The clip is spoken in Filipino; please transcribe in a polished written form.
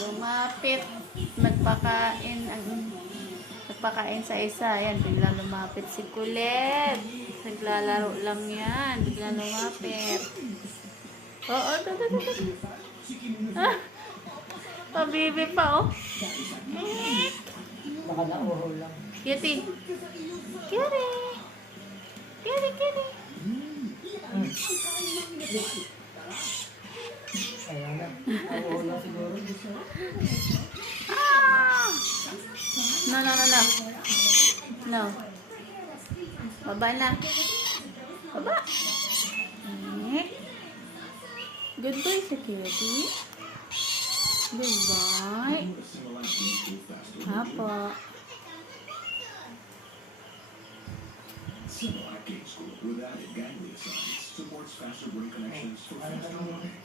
Lumapit. Nagpakain sa isa. Ayan, bigla lumapit si Kulit. Naglalaro lang yan. Bigla lumapit. Oo, Ah, pabibi pa, oh. Baka nauho lang. Kitty. Kitty. Kitty, kitty. Ayan na. Nauho lang siguro. Ah! No, no, no, no. No. Baba na. Baba. Good boy si Kitty. Good boy. Apo. Acting School with added ganglia science supports faster brain connections for faster learning.